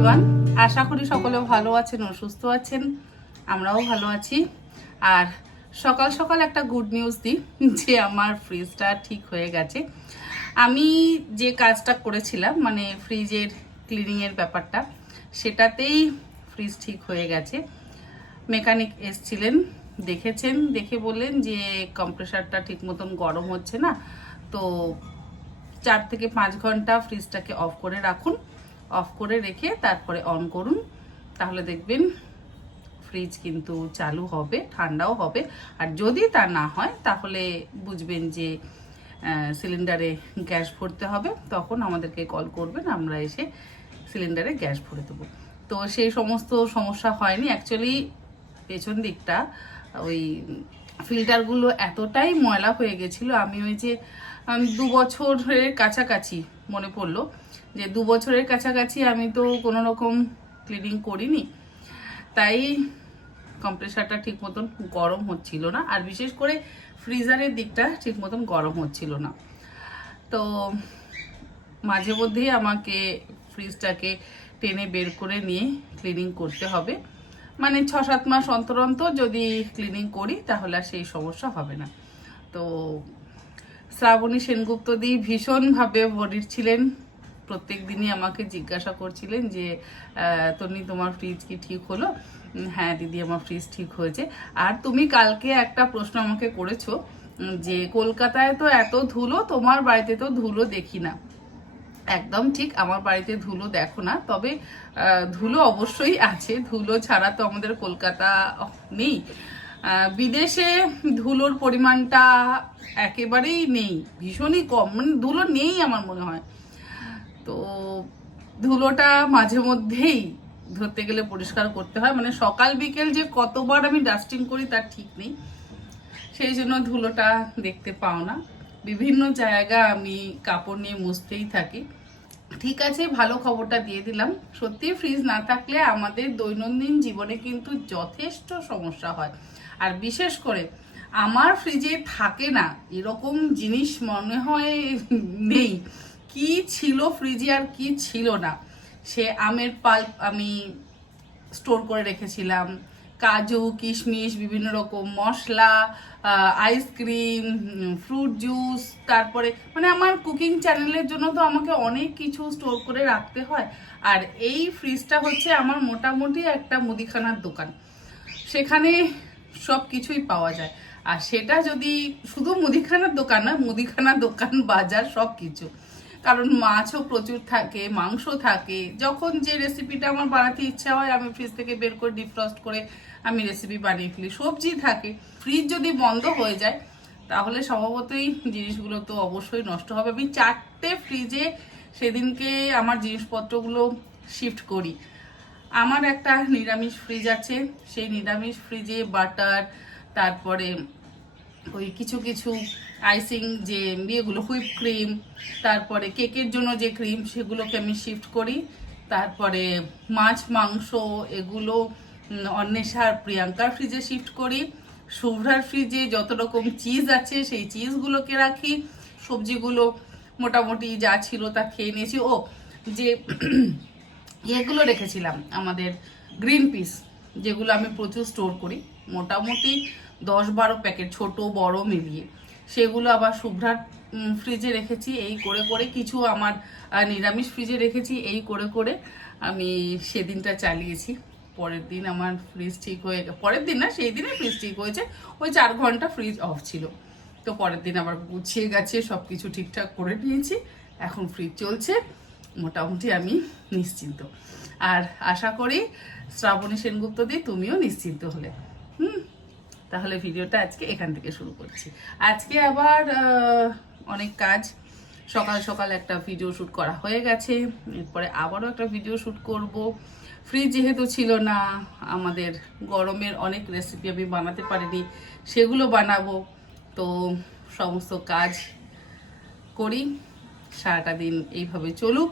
Everyone, আশা করি সকলে ভালো আছেন ও সুস্থ আছেন। আমরাও ভালো আছি। আর সকাল সকাল একটা গুড নিউজ দিই যে আমার ফ্রিজটা ঠিক হয়ে গেছে। আমি যে কাজটা করেছিলাম মানে ফ্রিজের ক্লিনিংয়ের ব্যাপারটা, সেটাতেই ফ্রিজ ঠিক হয়ে গেছে। মেকানিক এসছিলেন, দেখেছেন, দেখে বললেন যে কম্প্রেসারটা ঠিক মতন গরম হচ্ছে না, তো 4 থেকে 5 ঘন্টা ফ্রিজটাকে অফ করে রাখুন, অফ করে রেখে তারপরে অন করুন, তাহলে দেখবেন ফ্রিজ কিন্তু চালু হবে, ঠান্ডাও হবে। আর যদি তা না হয় তাহলে বুঝবেন যে সিলিন্ডারে গ্যাস ভরতে হবে, তখন আমাদেরকে কল করবেন, আমরা এসে সিলিন্ডারে গ্যাস ভরে দেবো। তো সেই সমস্ত সমস্যা হয়নি। অ্যাকচুয়ালি পেছন দিকটা ওই ফিল্টারগুলো এতটাই ময়লা হয়ে গেছিলো, আমি ওই যে 2 বছরের কাছাকাছি মনে পড়লো যে 2 বছরের কাছাকাছি আমি তো কোনো রকম ক্লিনিং করিনি, তাই কম্প্রেসারটা ঠিক মতন গরম হচ্ছিল না, আর বিশেষ করে ফ্রিজারের দিকটা ঠিক মতন গরম হচ্ছিল না। তো মাঝে মধ্যেই আমাকে ফ্রিজটাকে টেনে বের করে নিয়ে ক্লিনিং করতে হবে, মানে 6-7 মাস অন্তর অন্তর যদি ক্লিনিং করি তাহলে আর সেই সমস্যা হবে না। তো শ্রাবণী সেনগুপ্ত দি ভীষণভাবে ওয়ারিড ছিলেন, প্রত্যেক দিনই আমাকে জিজ্ঞাসা করছিলেন যে তন্নি তোমার ফ্রিজ কি ঠিক হলো? হ্যাঁ দিদি, আমার ফ্রিজ ঠিক হয়েছে। আর তুমি কালকে একটা প্রশ্ন আমাকে করেছো যে কলকাতায় তো এত ধুলো, তোমার বাড়িতে তো ধুলো দেখি না। একদম ঠিক, আমার বাড়িতে ধুলো দেখো না, তবে ধুলো অবশ্যই আছে, ধুলো ছাড়া তো আমাদের কলকাতা নেই। বিদেশে ধুলোর পরিমাণটা একেবারেই নেই, ভীষণই কম, মানে ধুলো নেই আমার মনে হয়। তো ধুলোটা মাঝে মধ্যেই ধরতে গেলে পরিষ্কার করতে হয়, মানে সকাল বিকেল যে কতবার আমি ডাস্টিং করি তার ঠিক নেই, সেই জন্য ধুলোটা দেখতে পাও না। বিভিন্ন জায়গা আমি কাপড় নিয়ে মুছতেই থাকি। ঠিক আছে, ভালো খবরটা দিয়ে দিলাম। সত্যি ফ্রিজ না থাকলে আমাদের দৈনন্দিন জীবনে কিন্তু যথেষ্ট সমস্যা হয়। আর বিশেষ করে আমার ফ্রিজে থাকে না এরকম জিনিস মনে হয় নেই। কি ছিল ফ্রিজে আর কি ছিল না, সে আমের পাল্প আমি স্টোর করে রেখেছিলাম, কাজু কিশমিশ, বিভিন্ন রকম মশলা, আইসক্রিম, ফ্রুট জুস, তারপরে মানে আমার কুকিং চ্যানেলের জন্য তো আমাকে অনেক কিছু স্টোর করে রাখতে হয়। আর এই ফ্রিজটা হচ্ছে আমার মোটামুটি একটা মুদিখানার দোকান, সেখানে সব কিছুই পাওয়া যায়। আর সেটা যদি শুধু মুদিখানার দোকান না, মুদিখানার দোকান, বাজার, সব কিছু। কারণ মাছও প্রচুর থাকে, মাংস থাকে, যখন যে রেসিপিটা আমার বানাতে ইচ্ছা হয় আমি ফ্রিজ থেকে বের করে ডিফ্রস্ট করে আমি রেসিপি বানিয়ে ফেলি। সবজি থাকে। ফ্রিজ যদি বন্ধ হয়ে যায় তাহলে স্বভাবতই জিনিসগুলো তো অবশ্যই নষ্ট হবে। আমি 4টে ফ্রিজে সেদিনকে আমার জিনিসপত্রগুলো শিফট করি। আমার একটা নিরামিষ ফ্রিজ আছে, সেই নিরামিষ ফ্রিজে বাটার, তারপরে ওই কিছু কিছু আইসিং যে ইয়েগুলো, হুইপ ক্রিম, তারপরে কেকের জন্য যে ক্রিম, সেগুলোকে আমি শিফট করি। তারপরে মাছ মাংস এগুলো অন্বেষার প্রিয়াঙ্কার ফ্রিজে শিফট করি। শুভ্রার ফ্রিজে যত রকম চিজ আছে সেই চিজগুলোকে রাখি। সবজিগুলো মোটামুটি যা ছিল তা খেয়ে নিয়েছি। ও যে এগুলো রেখেছিলাম আমাদের গ্রিন পিস, যেগুলো আমি প্রচুর স্টোর করি, মোটামুটি 10-12 প্যাকেট, ছোট বড় মিলিয়ে, সেগুলো আবার শুভ্রার ফ্রিজে রেখেছি। এই করে করে কিছু আমার নিরামিষ ফ্রিজে রেখেছি, এই করে করে আমি সেদিনটা চালিয়েছি। পরের দিন আমার ফ্রিজ ঠিক হয়ে, পরের দিন না, সেই দিনে ফ্রিজ ঠিক হয়েছে। ওই 4 ঘন্টা ফ্রিজ অফ ছিল, তো পরের দিন আবার গুছিয়ে গেছে, সব কিছু ঠিকঠাক করে নিয়েছি, এখন ফ্রিজ চলছে, মোটামুটি আমি নিশ্চিন্ত। আর আশা করি শ্রাবণী সেনগুপ্ত দি তুমিও নিশ্চিন্ত হলে। তাহলে ভিডিওটা আজকে এখান থেকে শুরু করছি। আজকে আবার অনেক কাজ, সকাল সকাল একটা ভিডিও শ্যুট করা হয়ে গেছে, এরপরে আবারও একটা ভিডিও শ্যুট করব। ফ্রিজ যেহেতু ছিল না, আমাদের গরমের অনেক রেসিপি আমি বানাতে পারিনি, সেগুলো বানাবো। তো সমস্ত কাজ করি, সারাটা দিন এইভাবে চলুক,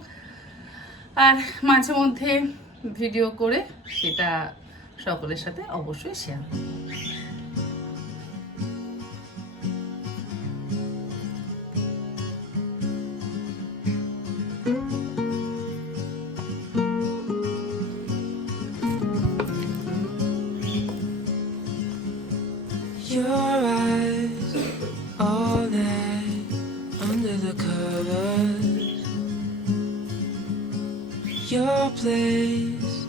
আর মাঝে মধ্যে ভিডিও করে সেটা সকলের সাথে অবশ্যই শেয়ার করব। Your place,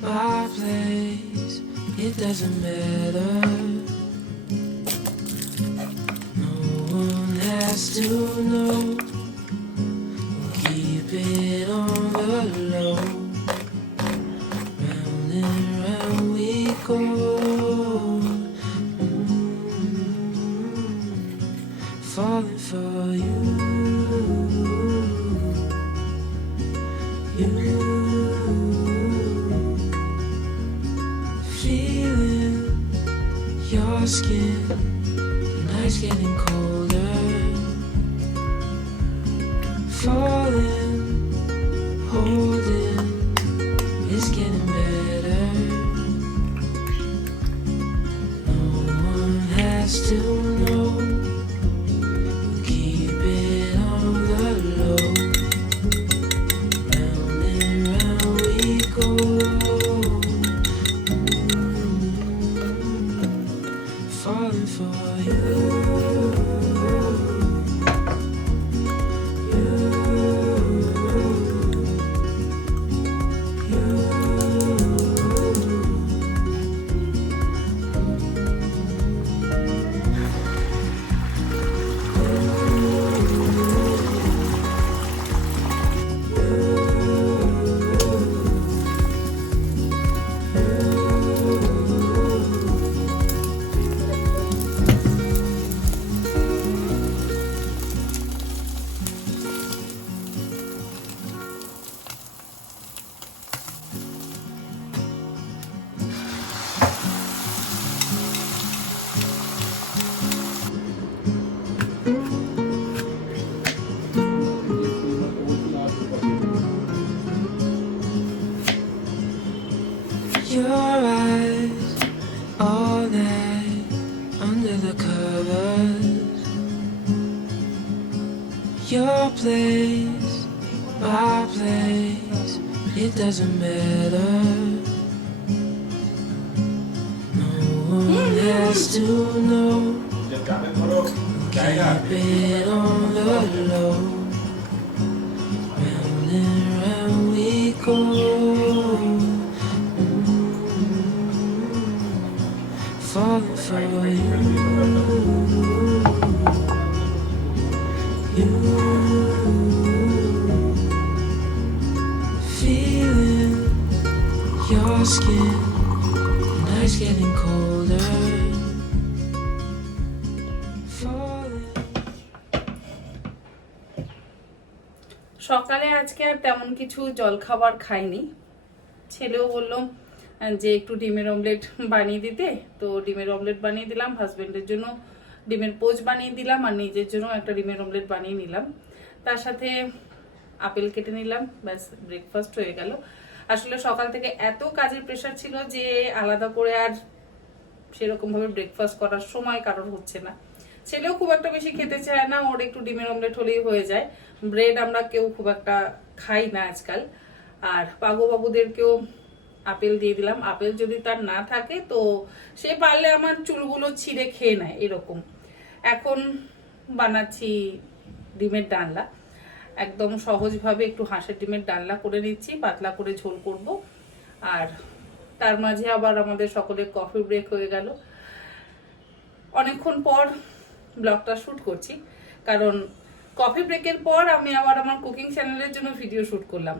my place, it doesn't matter. No one has to know. We'll keep it on the low. Round and round we go. Falling for you. Feeling your skin, the night's getting colder. Falling, holding, it's getting better. No one has to know. We'll keep it on the low. Round and round we go. Falling for you. Your eyes all night under the covers. Your place, my place, it doesn't matter. No one has to know. Keep it on the low. Round and round we go. Falling for you. Feeling your skin, the night's getting colder. Falling. সকালে আজকে আর তেমন কিছু জলখাবার খাইনি। ছেলেও বলল যে একটু ডিমের অমলেট বানিয়ে দিতে, তো ডিমের অমলেট বানিয়ে দিলাম, হাজবেন্ডের জন্য ডিমের পোচ বানিয়ে দিলাম, আর নিজের জন্য একটা ডিমের অমলেট বানিয়ে নিলাম। তার সাথে আপেল কেটে নিলাম, ব্যাস ব্রেকফাস্ট হয়ে গেল। আসলে সকাল থেকে এত কাজের প্রেশার ছিল যে আলাদা করে আর সেরকম ভাবে ব্রেকফাস্ট করার সময় কারোর হচ্ছে না। ছেলেও খুব একটা বেশি খেতে চায় না, ওর একটু ডিমের অমলেট হলেই হয়ে যায়। ব্রেড আমরা কেউ খুব একটা খাই না আজকাল। আর পাগো বাবুদেরকেও আপেল দিয়ে দিলাম। আপেল যদি তার না থাকে তো সে পারলে আমার চুলগুলো ছিঁড়ে খেয়ে নেয় এরকম। এখন বানাচ্ছি ডিমের ডালনা, একদম সহজভাবে একটু হাঁসের ডিমের ডালনা করে নিচ্ছি, পাতলা করে ঝোল করব। আর তার মাঝে আবার আমাদের সকলের কফি ব্রেক হয়ে গেল। অনেকক্ষণ পর ব্লগটা শুট করছি, কারণ কফি ব্রেকের পর আমি আবার আমার কুকিং চ্যানেলের জন্য ভিডিও শুট করলাম।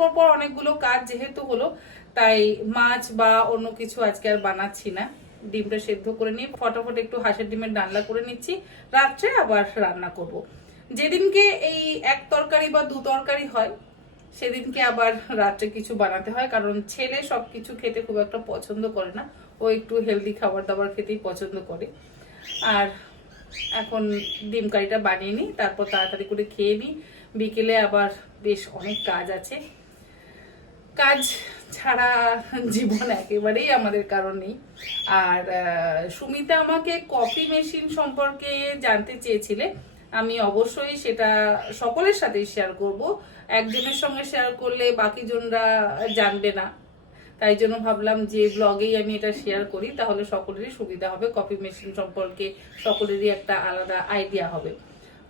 পরপর অনেকগুলো কাজ যেহেতু হলো, তাই মাছ বা অন্য কিছু আজকে আর বানাচ্ছি না। ডিমটা সেদ্ধ করে নিয়ে ফটাফট একটু হাঁসের ডিমের ডালনা করে নিচ্ছি, রাত্রে আবার রান্না করব। যেদিনকে এই এক তরকারি বা দু তরকারি হয় সেদিনকে আবার রাত্রে কিছু বানাতে হয়, কারণ ছেলে সবকিছু খেতে খুব একটা পছন্দ করে না, ও একটু হেলদি খাবার দাবার খেতেই পছন্দ করে। আর এখন ডিম কারিটা বানিয়ে নিই, তারপর তাড়াতাড়ি করে খেয়ে নিই। বিকেলে আবার বেশ অনেক কাজ আছে, কাজ ছাড়া জীবন একেবারেই আমাদের কারণ নেই। আর সুমিতা আমাকে কফি মেশিন সম্পর্কে জানতে চেয়েছিলে, আমি অবশ্যই সেটা সকলের সাথেই শেয়ার করব। একজনের সঙ্গে শেয়ার করলে বাকি জনরা জানবে না, তাই জন্য ভাবলাম যে ব্লগেই আমি এটা শেয়ার করি, তাহলে সকলেরই সুবিধা হবে। কফি মেশিন সম্পর্কে সকলেরই একটা আলাদা আইডিয়া হবে।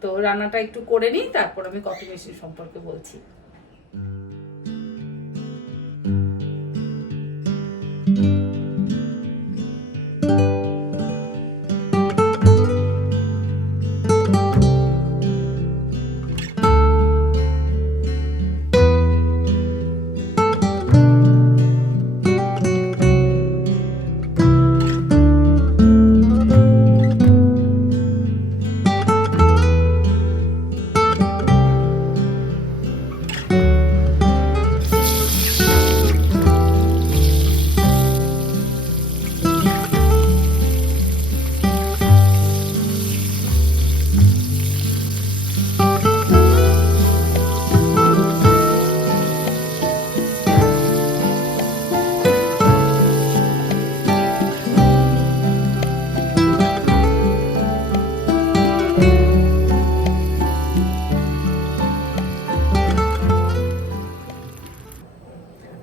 তো রান্নাটা একটু করে নিই, তারপর আমি কফি মেশিন সম্পর্কে বলছি।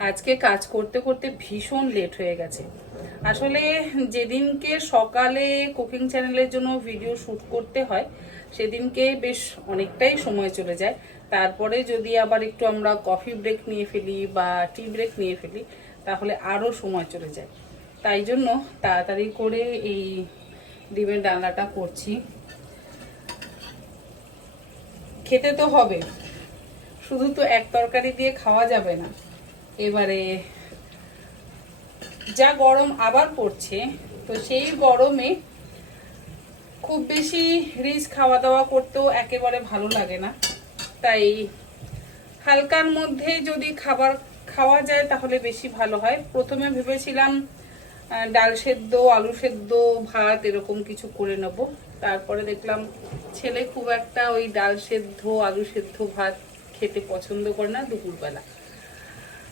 আজকে কাজ করতে করতে ভীষণ লেট হয়ে গেছে। আসলে যেদিনকে সকালে কুকিং চ্যানেলের জন্য ভিডিও শ্যুট করতে হয় সেদিনকে বেশ অনেকটাই সময় চলে যায়। তারপরে যদি আবার একটু আমরা কফি ব্রেক নিয়ে ফেলি বা টি ব্রেক নিয়ে ফেলি তাহলে আরও সময় চলে যায়। তাই জন্য তাড়াতাড়ি করে এই ডিমের ডালনাটা করছি। খেতে তো হবে, শুধু তো এক তরকারি দিয়ে খাওয়া যাবে না। এবারে যা গরম আবার পড়ছে, তো সেই গরমে খুব বেশি রিচ খাওয়া দাওয়া করতেও একেবারে ভালো লাগে না। তাই হালকার মধ্যে যদি খাবার খাওয়া যায় তাহলে বেশি ভালো হয়। প্রথমে ভেবেছিলাম ডাল সেদ্ধ, আলু সেদ্ধ, ভাত এরকম কিছু করে নেব। তারপরে দেখলাম ছেলে খুব একটা ওই ডাল সেদ্ধ, আলু সেদ্ধ, ভাত খেতে পছন্দ করে না দুপুরবেলা।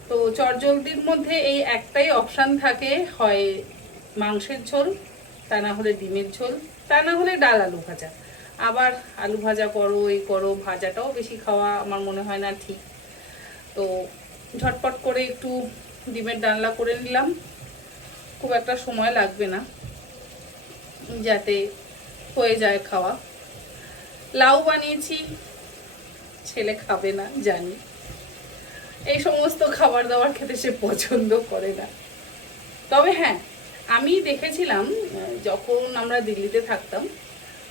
তো চটজলদির মধ্যে এই একটাই অপশান থাকে, হয় মাংসের ঝোল, তা না হলে ডিমের ঝোল, তা না হলে ডাল আলু ভাজা। আবার আলু ভাজা করো, এই করো, ভাজাটাও বেশি খাওয়া আমার মনে হয় না ঠিক। তো ঝটপট করে একটু ডিমের ডালনা করে নিলাম, খুব একটা সময় লাগবে না, যাতে হয়ে যায় খাওয়া। লাউ বানিয়েছি, ছেলে খাবে না জানি, এই সমস্ত খাবার দাবার খেতে সে পছন্দ করে না। তবে হ্যাঁ, আমি দেখেছিলাম যখন আমরা দিল্লিতে থাকতাম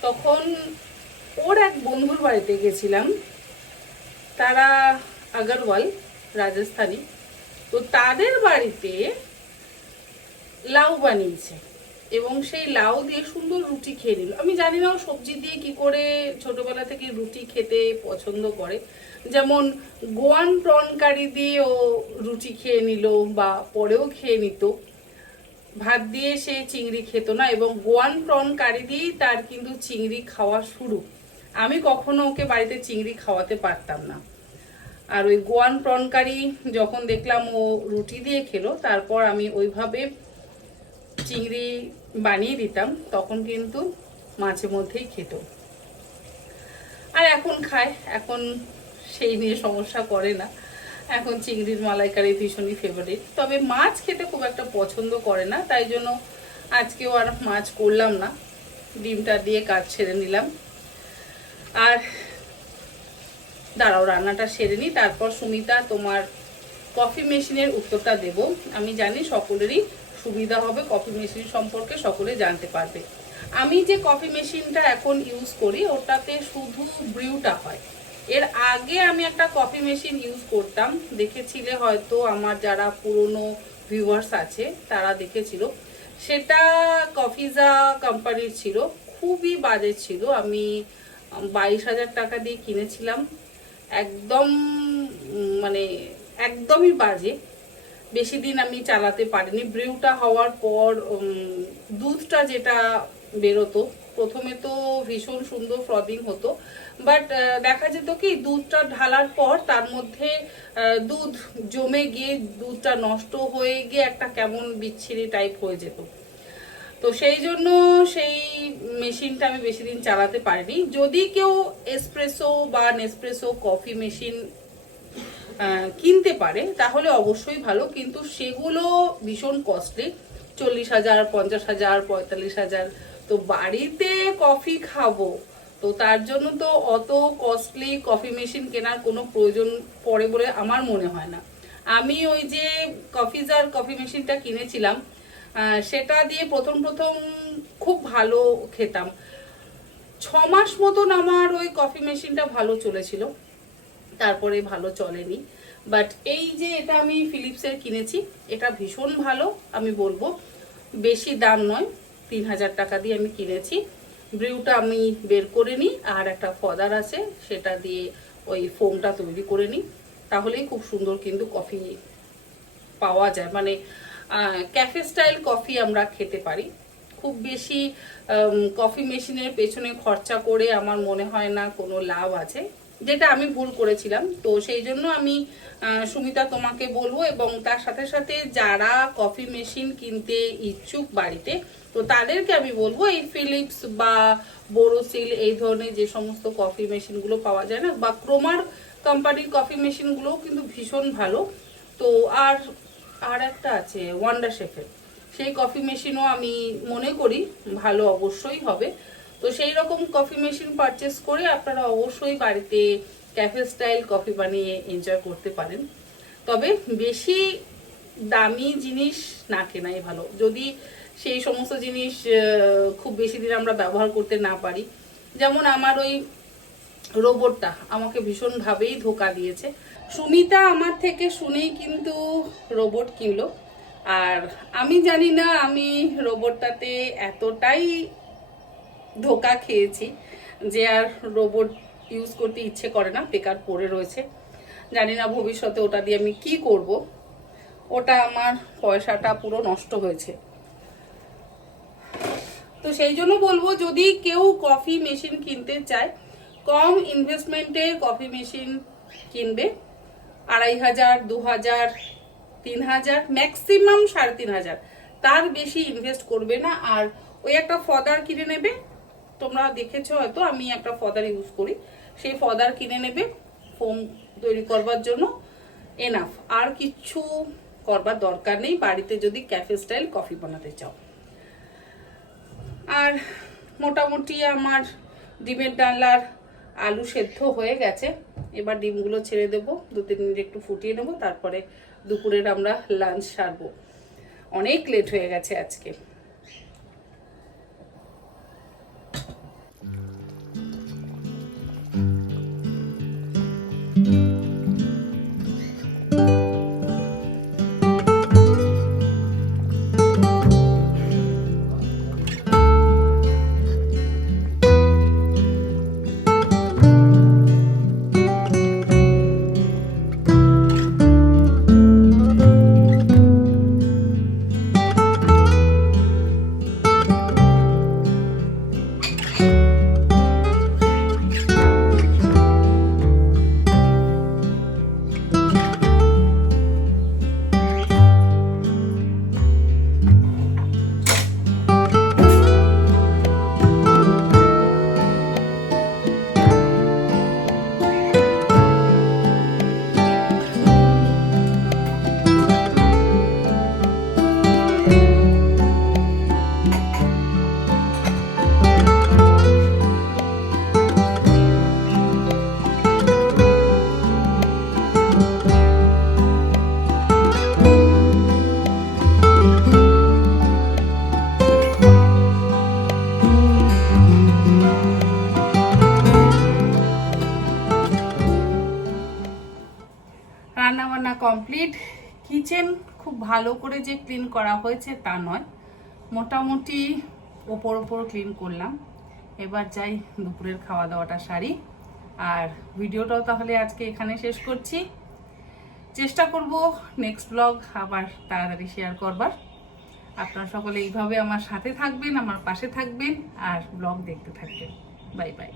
তখন ওর এক বন্ধুর বাড়িতে গেছিলাম, তারা আগরওয়াল, রাজস্থানী। তো তাদের বাড়িতে লাউ বানিয়েছে এবং সেই লাউ দিয়ে সুন্দর রুটি খেয়ে নিল। আমি জানি না ও সবজি দিয়ে কি করে ছোটবেলা থেকে রুটি খেতে পছন্দ করে। যেমন গোয়ান প্রন কারি দিয়ে ও রুটি খেয়ে নিল বা পরেও খেয়ে নিত, ভাত দিয়ে সে চিংড়ি খেত না। এবং গোয়ান প্রন কারি দিয়েই তার কিন্তু চিংড়ি খাওয়া শুরু। আমি কখনো ওকে বাড়িতে চিংড়ি খাওয়াতে পারতাম না। আর ওই গোয়ান প্রন কারি যখন দেখলাম ও রুটি দিয়ে খেলো, তারপর আমি ওইভাবে চিংড়ি বানিয়ে দিতাম, তখন কিন্তু মাঝে মধ্যেই খেত। আর এখন খায়, এখন সেই নিয়ে সমস্যা করে না। এখন চিংড়ির মালাইকারি ভীষণই ফেভারিট। তবে মাছ খেতে খুব একটা পছন্দ করে না, তাই জন্য আজকেও আর মাছ করলাম না, ডিমটা দিয়ে কাজ ছেড়ে নিলাম। আর দাঁড়াও, রান্নাটা সেরে নিই, তারপর সুমিতা তোমার কফি মেশিনের উত্তরটা দেব। আমি জানি সকলেরই সুবিধা হবে, কফি মেশিন সম্পর্কে সকলে জানতে পারবে। আমি যে কফি মেশিনটা এখন ইউজ করি ওটাতে শুধু ব্রিউটা হয়। এর আগে আমি একটা কফি মেশিন ইউজ করতাম, দেখেছিলে হয়তো আমার যারা পুরনো ভিউয়ার্স আছে তারা দেখেছিল। সেটা কফিজা কোম্পানির ছিল, খুবই বাজে ছিল। আমি 22,000 টাকা দিয়ে কিনেছিলাম, একদম মানে একদমই বাজে। বেশি দিন আমি চালাতে পারিনি। ব্রিউটা হওয়ার পর দুধটা যেটা বেরোতো, প্রথমে তো ভীষণ সুন্দর ফ্রদিং হতো, বাট দেখা যেত কি দুধটা ঢালার পর তার মধ্যে দুধ জমে গিয়ে দুধটা নষ্ট হয়ে গিয়ে একটা কেমন বিচ্ছিরি টাইপ হয়ে যেত। তো সেই জন্য সেই মেশিনটা আমি বেশি দিন চালাতে পারিনি। যদি কেউ এসপ্রেসো বা নেসপ্রেসো কফি মেশিন কিনতে পারে তাহলে অবশ্যই ভালো, কিন্তু সেগুলো ভীষণ কস্টলি, 40,000, 50,000, 45,000। তো বাড়িতে কফি খাবো, তো তার জন্য তো অত কস্টলি কফি মেশিন কেনার কোনো প্রয়োজন পড়ে বলে আমার মনে হয় না। আমি ওই যে কফিজার কফি মেশিনটা কিনেছিলাম, সেটা দিয়ে প্রথম খুব ভালো খেতাম। 6 মাস মতন আমার ওই কফি মেশিনটা ভালো চলেছিল, তারপরে ভালো চলেনি। বাট এই যে এটা আমি ফিলিপসের কিনেছি, এটা ভীষণ ভালো, আমি বলবো। বেশি দাম নয়, 3,000 টাকা দিয়ে আমি কিনেছি। ব্রিউটা আমি বের করে নিই, আর একটা ফদার আছে সেটা দিয়ে ওই ফোমটা তৈরি করে নিই, তাহলেই খুব সুন্দর কিন্তু কফি পাওয়া যায়। মানে ক্যাফে স্টাইল কফি আমরা খেতে পারি। খুব বেশি কফি মেশিনের পেছনে খরচা করে আমার মনে হয় না কোনো লাভ আছে, যেটা আমি ভুল করেছিলাম। তো সেই জন্য আমি সুমিতা তোমাকে বলবো, এবং তার সাথে সাথে যারা কফি মেশিন কিনতে ইচ্ছুক বাড়িতে, তো তাদেরকে আমি বলবো এই ফিলিপস বা বোরোসিল এই ধরনের যে সমস্ত কফি মেশিনগুলো পাওয়া যায় না, বা ক্রোমার কোম্পানির কফি মেশিনগুলোও কিন্তু ভীষণ ভালো। তো আর আর একটা আছে ওয়ান্ডার শেফের, সেই কফি মেশিনও আমি মনে করি ভালো অবশ্যই হবে। তো সেই রকম কফি মেশিন পারচেস করে আপনারা অবশ্যই বাড়িতে ক্যাফে স্টাইল কফি বানিয়ে এনজয় করতে পারেন। তবে বেশি দামি জিনিস না কেনাই ভালো, যদি সেই সমস্ত জিনিস খুব বেশি দিন আমরা ব্যবহার করতে না পারি। যেমন আমার ওই রোবটটা আমাকে ভীষণভাবেই ধোকা দিয়েছে। সুমিতা আমার থেকে শুনেই কিন্তু রোবট কিনলো, আর আমি জানি না আমি রোবটটাতে এতটাই ধোকা খেয়েছি যে আর রোবট ইউজ করতে ইচ্ছে করে না, বেকার পড়ে রয়েছে। জানি না ভবিষ্যতে ওটা দিয়ে আমি কি করব, ওটা আমার পয়সাটা পুরো নষ্ট হয়েছে। তো সেই জন্য বলবো, যদি কেউ কফি মেশিন কিনতে চায়, কম ইনভেস্টমেন্টে কফি মেশিন কিনবে। 2500, 2000, 3000, ম্যাক্সিমাম 3500, তার বেশি ইনভেস্ট করবে না। আর ওই একটা ফদার কিনে নেবে, তোমরা দেখেছো হয়তো আমি একটা ফদার ইউজ করি, সেই ফদার কিনে নেবে ফোম তৈরি করবার জন্য, এনাফ। আর কিছু করবার দরকার নেই বাড়িতে যদি ক্যাফে স্টাইল কফি বানাতে চাও। আর মোটামুটি আমার ডিমের ডালনার আলু সেদ্ধ হয়ে গেছে, এবার ডিমগুলো ছেড়ে দেবো, 2-3 মিনিট একটু ফুটিয়ে নেবো, তারপরে দুপুরের আমরা লাঞ্চ সারবো। অনেক লেট হয়ে গেছে আজকে। রান্নাবান্না কমপ্লিট। কিচেন খুব ভালো করে যে ক্লিন করা হয়েছে তা নয়, মোটামুটি ওপর ক্লিন করলাম। এবার যাই দুপুরের খাওয়া দাওয়াটা সারি, আর ভিডিওটাও তাহলে আজকে এখানে শেষ করছি। চেষ্টা করব নেক্সট ব্লগ আবার তাড়াতাড়ি শেয়ার করবার। আপনারা সকলে এইভাবে আমার সাথে থাকবেন, আমার পাশে থাকবেন আর ব্লগ দেখতে থাকবেন। Bye bye.